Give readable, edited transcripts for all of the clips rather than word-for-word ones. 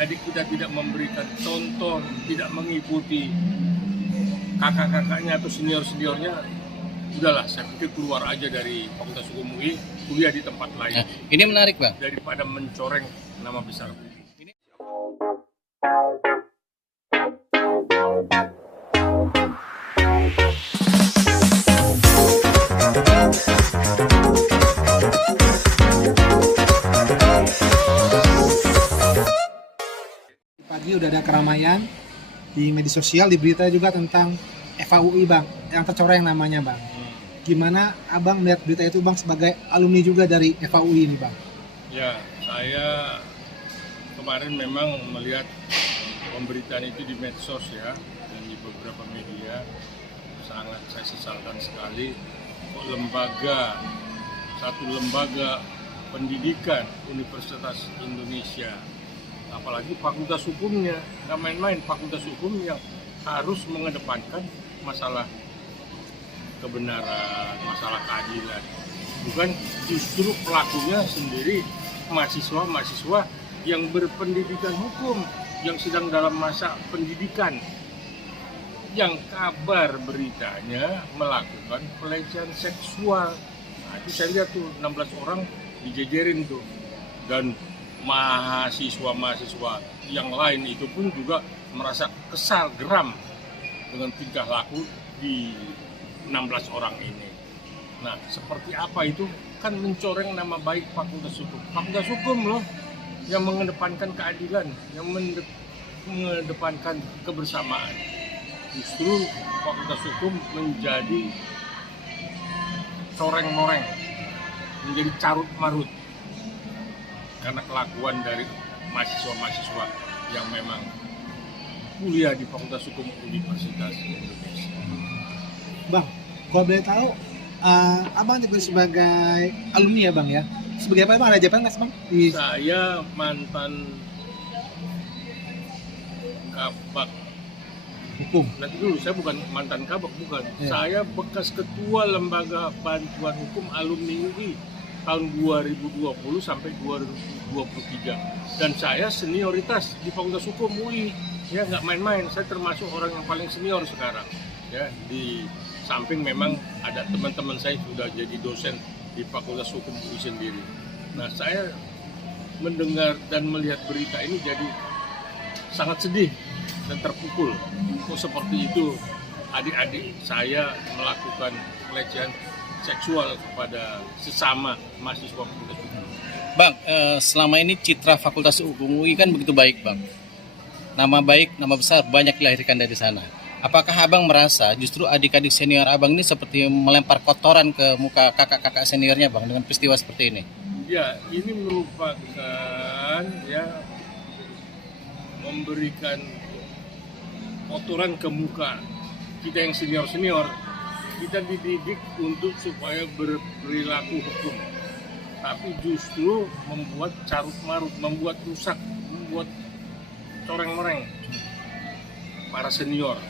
adik-adik kita tidak memberikan contoh, tidak mengikuti kakak-kakaknya atau senior-seniornya, udahlah saya pikir keluar aja dari Fakultas Hukum UI, kuliah di tempat lain. Nah, ini menarik Bang. Daripada mencoreng nama besar UI. Pagi udah ada keramaian di media sosial, di berita juga tentang FAUI Bang, yang tercoreng namanya Bang. Gimana Abang melihat berita itu Bang sebagai alumni juga dari FAUI ini Bang? Ya, saya kemarin memang melihat pemberitaan itu di medsos ya, dan di beberapa media. Sangat saya sesalkan sekali kok satu lembaga pendidikan Universitas Indonesia, apalagi fakultas hukumnya, nggak main-main, fakultas hukum yang harus mengedepankan masalah kebenaran, masalah keadilan, bukan justru pelakunya sendiri mahasiswa-mahasiswa yang berpendidikan hukum, yang sedang dalam masa pendidikan, yang kabar beritanya melakukan pelecehan seksual. Nah, itu saya lihat tuh 16 orang dijejerin tuh, dan mahasiswa-mahasiswa yang lain itu pun juga merasa kesal, geram dengan tingkah laku di 16 orang ini. Nah, seperti apa itu? Kan mencoreng nama baik Fakultas Hukum. Fakultas Hukum loh yang mengedepankan keadilan, yang mengedepankan kebersamaan. Justru Fakultas Hukum menjadi coreng-moreng, menjadi carut-marut karena kelakuan dari mahasiswa-mahasiswa yang memang kuliah di Fakultas Hukum Universitas Indonesia. Bang, kalau boleh tahu, Abang juga sebagai alumni ya Bang ya? Sebagai apa Bang? Ada jabatan nggak sih Bang? Saya mantan kabak Hukum. nanti dulu, saya bukan mantan kabak, bukan. Ya. Saya bekas ketua lembaga bantuan hukum alumni UI tahun 2020 sampai 2023, dan saya senioritas di Fakultas Hukum UI, ya nggak main-main. Saya termasuk orang yang paling senior sekarang, ya, di samping memang ada teman-teman saya sudah jadi dosen di Fakultas Hukum UI sendiri. Nah, saya mendengar dan melihat berita ini jadi sangat sedih dan terpukul. Kok seperti itu adik-adik saya melakukan pelecehan seksual kepada sesama mahasiswa Fakultas Hukum. Bang, selama ini citra Fakultas Hukum UI kan begitu baik Bang. Nama baik, nama besar banyak dilahirkan dari sana. Apakah Abang merasa justru adik-adik senior Abang ini seperti melempar kotoran ke muka kakak-kakak seniornya Bang dengan peristiwa seperti ini? Ya, ini merupakan ya memberikan kotoran ke muka kita yang senior-senior. Kita dididik untuk supaya berperilaku hukum, tapi justru membuat carut-marut, membuat rusak, membuat coreng-moreng para senior,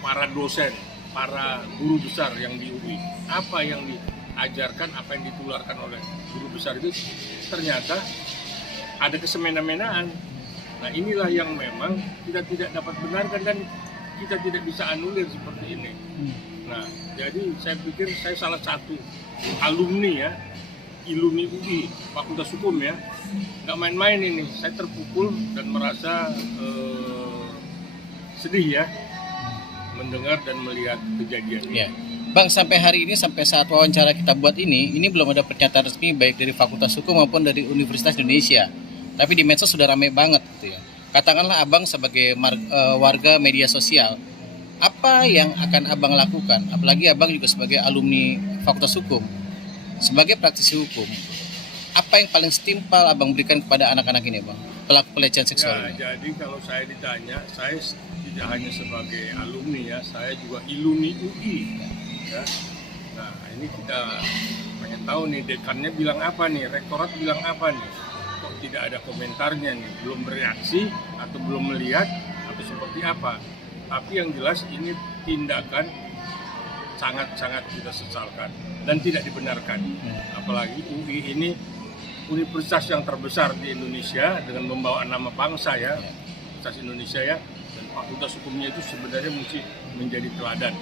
para dosen, para guru besar yang di UI. Apa yang diajarkan, apa yang ditularkan oleh guru besar itu ternyata ada kesemena-menaan. Nah, inilah yang memang kita tidak dapat benarkan dan kita tidak bisa anulir seperti ini. Nah, jadi saya pikir saya salah satu alumni ya, alumni UI Fakultas Hukum ya, nggak main-main ini. Saya terpukul dan merasa sedih ya mendengar dan melihat kejadian ini. Ya. Bang, sampai hari ini, sampai saat wawancara kita buat ini belum ada pernyataan resmi baik dari Fakultas Hukum maupun dari Universitas Indonesia. Tapi di medsos sudah ramai banget gitu ya. Katakanlah Abang sebagai warga media sosial, apa yang akan Abang lakukan? Apalagi Abang juga sebagai alumni Fakultas Hukum, sebagai praktisi hukum, apa yang paling setimpal Abang berikan kepada anak-anak ini Bang, pelaku pelecehan seksual ini? Jadi kalau saya ditanya, saya tidak hanya sebagai alumni ya, saya juga alumni UI ya. Nah, ini kita pengen tahu nih dekannya bilang apa nih, rektorat bilang apa nih, kok tidak ada komentarnya nih, belum bereaksi atau belum melihat atau seperti apa. Tapi yang jelas ini tindakan sangat-sangat kita sesalkan dan tidak dibenarkan. Apalagi UI ini universitas yang terbesar di Indonesia dengan membawa nama bangsa ya, Universitas Indonesia ya, dan fakultas hukumnya itu sebenarnya mesti menjadi teladan.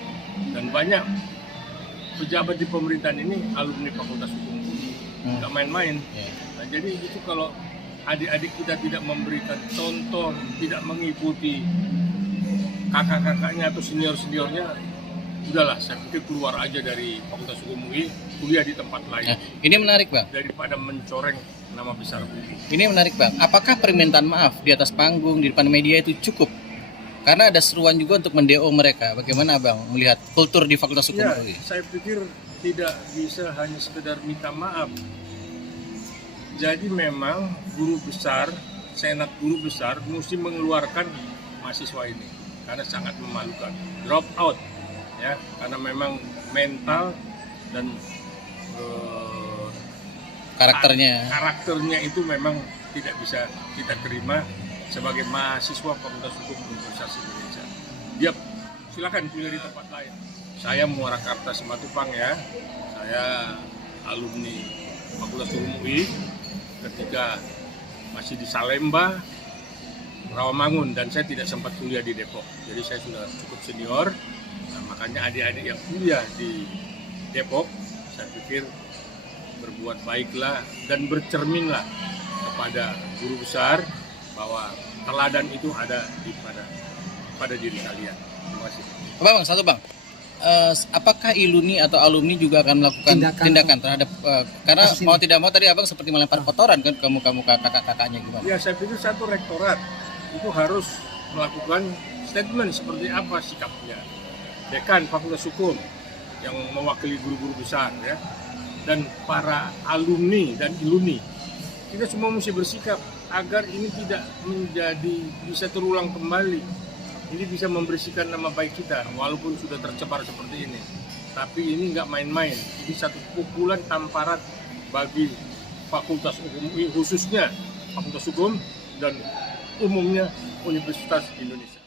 Dan banyak pejabat di pemerintahan ini alumni fakultas hukum, nggak main-main. Nah, jadi itu kalau adik-adik kita tidak memberikan contoh, tidak mengikuti kakak-kakaknya atau senior-seniornya, udahlah saya pikir keluar aja dari Fakultas Hukum UI, kuliah di tempat lain. Nah, ini menarik Bang. Daripada mencoreng nama besar UI. Ini menarik Bang. Apakah permintaan maaf di atas panggung, di depan media itu cukup? Karena ada seruan juga untuk mendeo mereka. Bagaimana Bang melihat kultur di Fakultas Hukum Ya, UI? saya pikir tidak bisa hanya sekedar minta maaf. Jadi memang guru besar, senat guru besar mesti mengeluarkan mahasiswa ini karena sangat memalukan. Drop out ya, karena memang mental dan karakternya itu memang tidak bisa kita terima sebagai mahasiswa Fakultas Hukum Universitas Indonesia. Dia silakan kuliah di tempat lain. Saya Muarakarta Simatupang ya, saya alumni Fakultas Hukum UI ketika masih di Salemba, Rawamangun, dan saya tidak sempat kuliah di Depok. Jadi saya sudah cukup senior. Nah, makanya adik-adik yang kuliah di Depok, saya pikir berbuat baiklah dan bercerminlah kepada guru besar bahwa teladan itu ada pada diri kalian. Terima kasih. Bang, satu Bang. Apakah iluni atau alumni juga akan melakukan tindakan terhadap karena mau tidak mau tadi Abang seperti melempar kotoran kan ke muka-muka kakak-kakaknya gimana? Ya, saya pikir satu rektorat itu harus melakukan statement seperti apa sikapnya. Dekan Fakultas Hukum yang mewakili guru-guru besar ya, dan para alumni dan iluni, kita semua mesti bersikap agar ini tidak bisa terulang kembali. Ini bisa membersihkan nama baik kita walaupun sudah tercemar seperti ini. Tapi ini nggak main-main. Ini satu pukulan tamparan bagi Fakultas Hukum UI, khususnya Fakultas Hukum dan umumnya Universitas Indonesia.